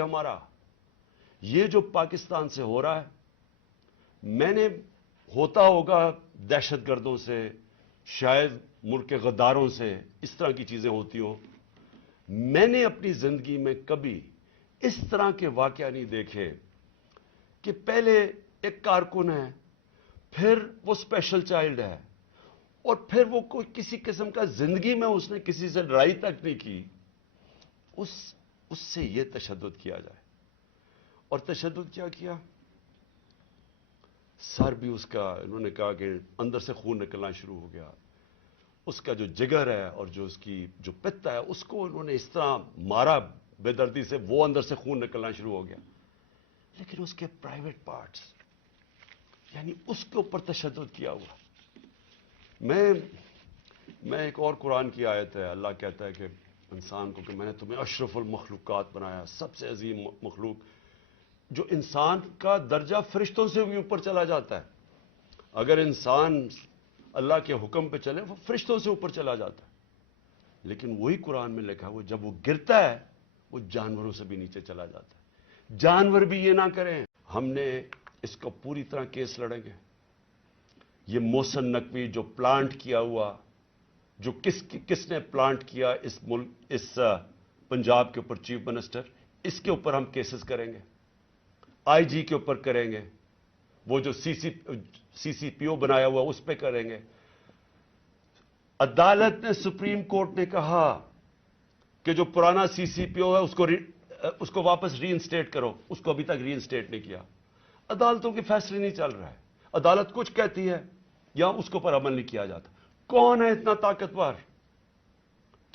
हमारा ये जो पाकिस्तान से हो रहा है, मैंने होता होगा दहशतगर्दों से, शायद मुल्क के गद्दारों से, इस तरह की चीजें होती हो। मैंने अपनी जिंदगी में कभी इस तरह के वाकया नहीं देखे कि पहले एक कारकुन है, फिर वो स्पेशल चाइल्ड है, और फिर वो कोई किसी किस्म का जिंदगी में उसने किसी से लड़ाई तक नहीं की, उससे ये तशद्दुद किया जाए। और तशद्दुद क्या किया? सर भी उसका, इन्होंने कहा कि अंदर से खून निकलना शुरू हो गया, उसका जो जिगर है और जो उसकी जो पित्ता है उसको इन्होंने इस तरह मारा बेदर्दी से, वो अंदर से खून निकलना शुरू हो गया। लेकिन उसके प्राइवेट पार्ट्स, यानी उसके ऊपर तशद्दुद किया हुआ। मैं एक और कुरान की आयत है, अल्लाह कहता है कि इंसान को कि मैंने तुम्हें अशरफुल मखलूकात बनाया, सबसे अजीम मखलूक, जो इंसान का दर्जा फरिश्तों से भी ऊपर चला जाता है। अगर इंसान अल्लाह के हुक्म पे चले वो फरिश्तों से ऊपर चला जाता है। लेकिन वही कुरान में लिखा है वो जब वो गिरता है वो जानवरों से भी नीचे चला जाता है। जानवर भी ये ना करें। हमने इसको पूरी तरह केस लड़ेंगे। ये मोहसिन नकवी जो प्लांट किया हुआ, जो किसने प्लांट किया इस मुल्क, इस पंजाब के ऊपर चीफ मिनिस्टर, इसके ऊपर हम केसेस करेंगे, आईजी के ऊपर करेंगे, वो जो सीसीपीओ बनाया हुआ उस पर करेंगे। अदालत ने, सुप्रीम कोर्ट ने कहा कि जो पुराना सीसीपीओ है उसको वापस रीइंस्टेट करो, उसको अभी तक रीइंस्टेट नहीं किया। अदालतों के फैसले नहीं चल रहा है, अदालत कुछ कहती है या उसके ऊपर अमल नहीं किया जाता। कौन है इतना ताकतवर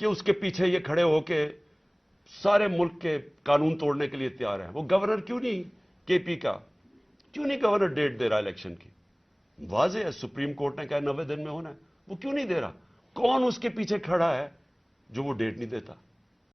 कि उसके पीछे ये खड़े होके सारे मुल्क के कानून तोड़ने के लिए तैयार है? वो गवर्नर क्यों नहीं, केपी का क्यों नहीं गवर्नर डेट दे रहा इलेक्शन की? वाज़ेह है, सुप्रीम कोर्ट ने कहा 90 दिन में होना है, वो क्यों नहीं दे रहा? कौन उसके पीछे खड़ा है जो वो डेट नहीं देता?